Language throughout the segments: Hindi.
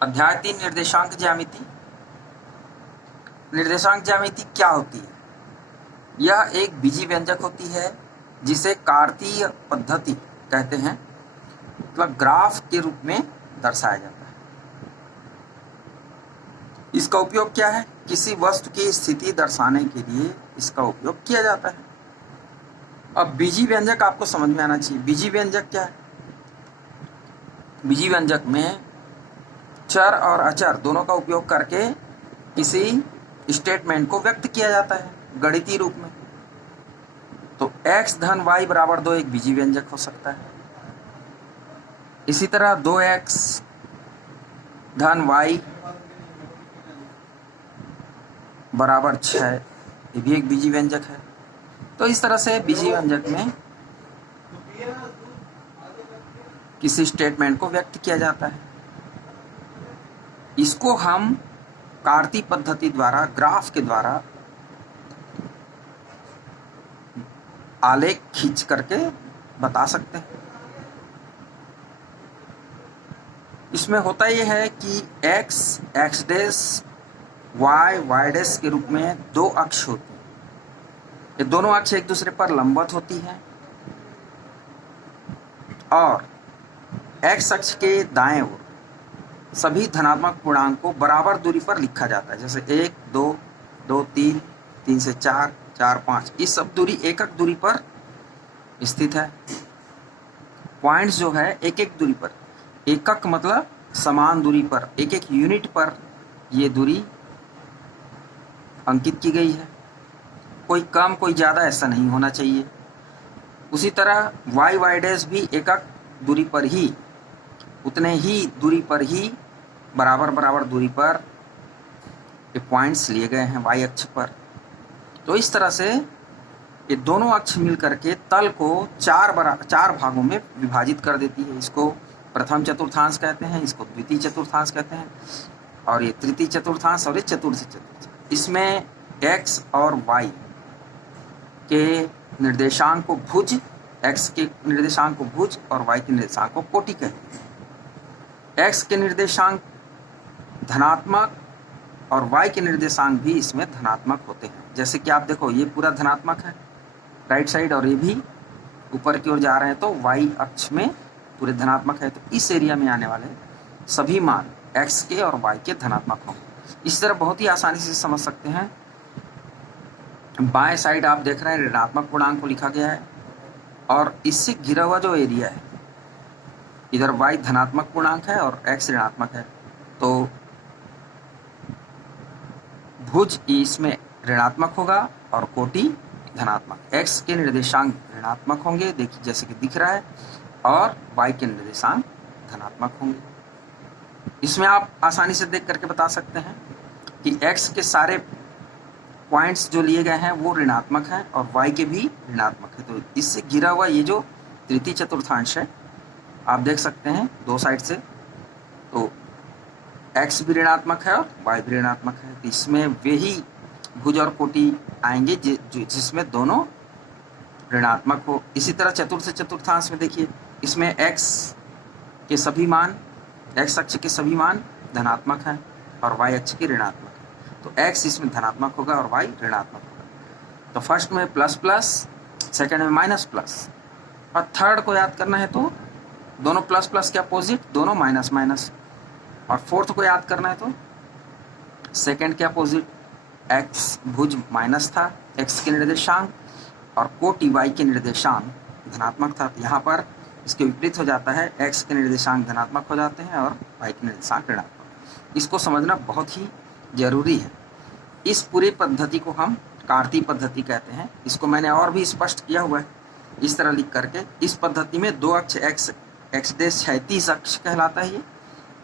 अध्याय 3 निर्देशांक ज्यामिति। निर्देशांक ज्यामिति क्या होती है? यह एक बीजी व्यंजक होती है जिसे कार्तीय पद्धति कहते हैं, मतलब ग्राफ के रूप में दर्शाया जाता है। इसका उपयोग क्या है? किसी वस्तु की स्थिति दर्शाने के लिए इसका उपयोग किया जाता है। अब बीजी व्यंजक आपको समझ में आना चाहिए। बीजी व्यंजक क्या है? बीजी व्यंजक में चर और अचर दोनों का उपयोग करके किसी स्टेटमेंट को व्यक्त किया जाता है गणितीय रूप में। तो x धन y बराबर 2 एक बीजी व्यंजक हो सकता है। इसी तरह 2x धन y बराबर 6 ये भी एक बीजी व्यंजक है। तो इस तरह से बीजी व्यंजक में किसी स्टेटमेंट को व्यक्त किया जाता है। इसको हम कार्तीय पद्धति द्वारा, ग्राफ के द्वारा आलेख खींच करके बता सकते हैं। इसमें होता यह है कि x, x dash, y, y dash के रूप में दो अक्ष होती हैं। ये दोनों अक्ष एक दूसरे पर लंबवत होती हैं और x अक्ष के दाएं ओर सभी धनात्मक पूर्णांक को बराबर दूरी पर लिखा जाता है। जैसे 1, 2, 2, 3, 3 से 4, 4, 5, ये सब दूरी एकक दूरी पर स्थित है। पॉइंट्स जो है एक एक दूरी पर, एकक मतलब समान दूरी पर, एक एक यूनिट पर ये दूरी अंकित की गई है। कोई कम कोई ज़्यादा ऐसा नहीं होना चाहिए। उसी तरह y, y डैश भी एकक दूरी पर ही, उतने ही दूरी पर ही बराबर बराबर दूरी पर ये पॉइंट्स लिए गए हैं y अक्ष पर। तो इस तरह से ये दोनों अक्ष मिल करके तल को चार भागों में विभाजित कर देती है। इसको प्रथम चतुर्थांश कहते हैं, इसको द्वितीय चतुर्थांश कहते हैं, और ये तृतीय चतुर्थांश और ये चतुर्थ चतुर्थांश। इसमें x और y के निर्देशांक को भुज, x के निर्देशांक को भुज और y के निर्देशांक को कोटि कहते हैं। x के निर्देशांक धनात्मक और y के निर्देशांक भी इसमें धनात्मक होते हैं। जैसे कि आप देखो ये पूरा धनात्मक है राइट साइड, और ये भी ऊपर की ओर जा रहे हैं तो y अक्ष में पूरे धनात्मक है। तो इस एरिया में आने वाले सभी मान x के और y के धनात्मक होंगे। इस तरह बहुत ही आसानी से समझ सकते हैं। बाएं साइड आप देख रहे हैं ऋणात्मक पूर्णांक को लिखा गया है, और इससे घिरा हुआ जो एरिया है इधर y धनात्मक पूर्णांक है और x ऋणात्मक है। तो भुज इसमें ऋणात्मक होगा और कोटि धनात्मक। x के निर्देशांक ऋणात्मक होंगे, देखिए जैसे कि दिख रहा है, और y के निर्देशांक धनात्मक होंगे। इसमें आप आसानी से देख करके बता सकते हैं कि x के सारे पॉइंट्स जो लिए गए हैं वो ऋणात्मक हैं और y के भी ऋणात्मक है। तो इससे घिरा हुआ ये जो तृतीय चतुर्थांश है आप देख सकते हैं दो साइड से, तो x भी ऋणात्मक है और y भी ऋणात्मक है। तो इसमें वही भुज और कोटि आएंगे जिसमें दोनों ऋणात्मक हो। इसी तरह चतुर्थ चतुर्थांश में देखिए, इसमें x के सभी मान, x अक्ष के सभी मान धनात्मक हैं और y अक्ष के ऋणात्मक है। तो x इसमें धनात्मक होगा और y ऋणात्मक होगा। तो फर्स्ट में प्लस प्लस, सेकेंड में माइनस प्लस, और थर्ड को याद करना है तो दोनों प्लस प्लस के अपोजिट दोनों माइनस माइनस, और फोर्थ को याद करना है तो सेकेंड के अपोजिट x भुज माइनस था, x के निर्देशांक, और कोटि y के निर्देशांक धनात्मक था। तो यहाँ पर इसके विपरीत हो जाता है, x के निर्देशांक धनात्मक हो जाते हैं और y के निर्देशांक ऋणात्मक। इसको समझना बहुत ही जरूरी है। इस पूरी पद्धति को हम कार्तीय पद्धति कहते हैं। इसको मैंने और भी स्पष्ट किया हुआ है इस तरह लिख करके। इस पद्धति में दो अक्ष x डैश क्षैतिज अक्ष कहलाता है ये,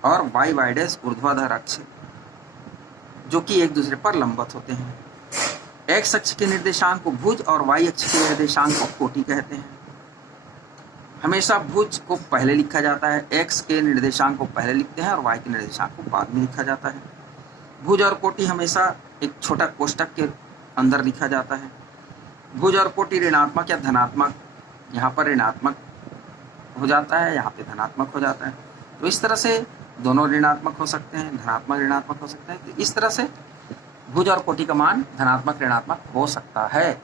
और y डैश ऊर्ध्वाधर अक्ष जो कि एक दूसरे पर लंबवत होते हैं। x अक्ष के निर्देशांक को भुज और y अक्ष के निर्देशांक को कोटि कहते हैं। हमेशा भुज को पहले लिखा जाता है, x के निर्देशांक को पहले लिखते हैं और y के निर्देशांक को बाद में लिखा जाता है। भुज और कोटि हमेशा एक छोटा कोष्टक के अंदर लिखा जाता है। भुज और कोटि ऋणात्मक या धनात्मक, यहाँ पर ऋणात्मक हो जाता है, यहाँ पे धनात्मक हो जाता है। तो इस तरह से दोनों ऋणात्मक हो सकते हैं, धनात्मक ऋणात्मक हो सकते हैं। तो इस तरह से भुज और कोटि का मान धनात्मक ऋणात्मक हो सकता है।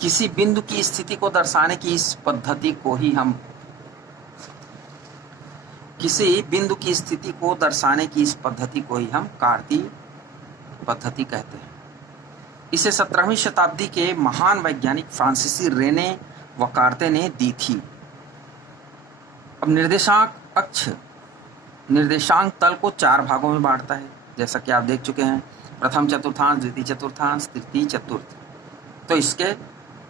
किसी बिंदु की स्थिति को दर्शाने की इस पद्धति को ही हम कार्तीय पद्धति कहते हैं। इसे 17वीं शताब्दी के महान वैज्ञानिक फ्रांसीसी रेने व कार्ते ने दी थी। अब निर्देशांक तल को 4 भागों में बांटता है, जैसा कि आप देख चुके हैं, प्रथम चतुर्थांश, द्वितीय चतुर्थांश, तृतीय चतुर्थ। तो इसके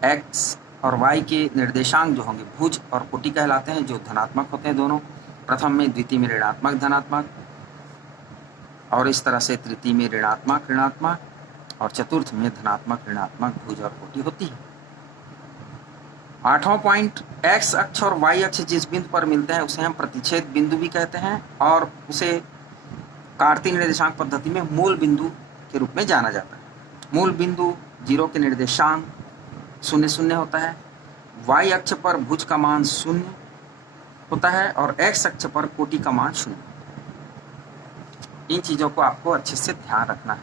x और y के निर्देशांक जो होंगे भुज और कोटि कहलाते हैं, जो धनात्मक होते हैं दोनों। प्रथम में, द्वितीय में ऋणात्मक धनात्मक, और इस तरह से तृतीय में ऋणात्मक ऋणात्मक, और चतुर्थ में धनात्मक ऋणात्मक भुज और कोटि होती है। 8वां पॉइंट, x अक्ष और y अक्ष जिस बिंदु पर मिलते हैं उसे हम प्रतिच्छेद बिंदु भी कहते हैं, और उसे कार्तीय निर्देशांक पद्धति में मूल बिंदु के रूप में जाना जाता है। मूल बिंदु 0 के निर्देशांक 0 0 होता है, y अक्ष पर भुज का मान 0 होता है, और x अक्ष पर कोटि का मान 0। इन चीज़ों को आपको अच्छे से ध्यान रखना है।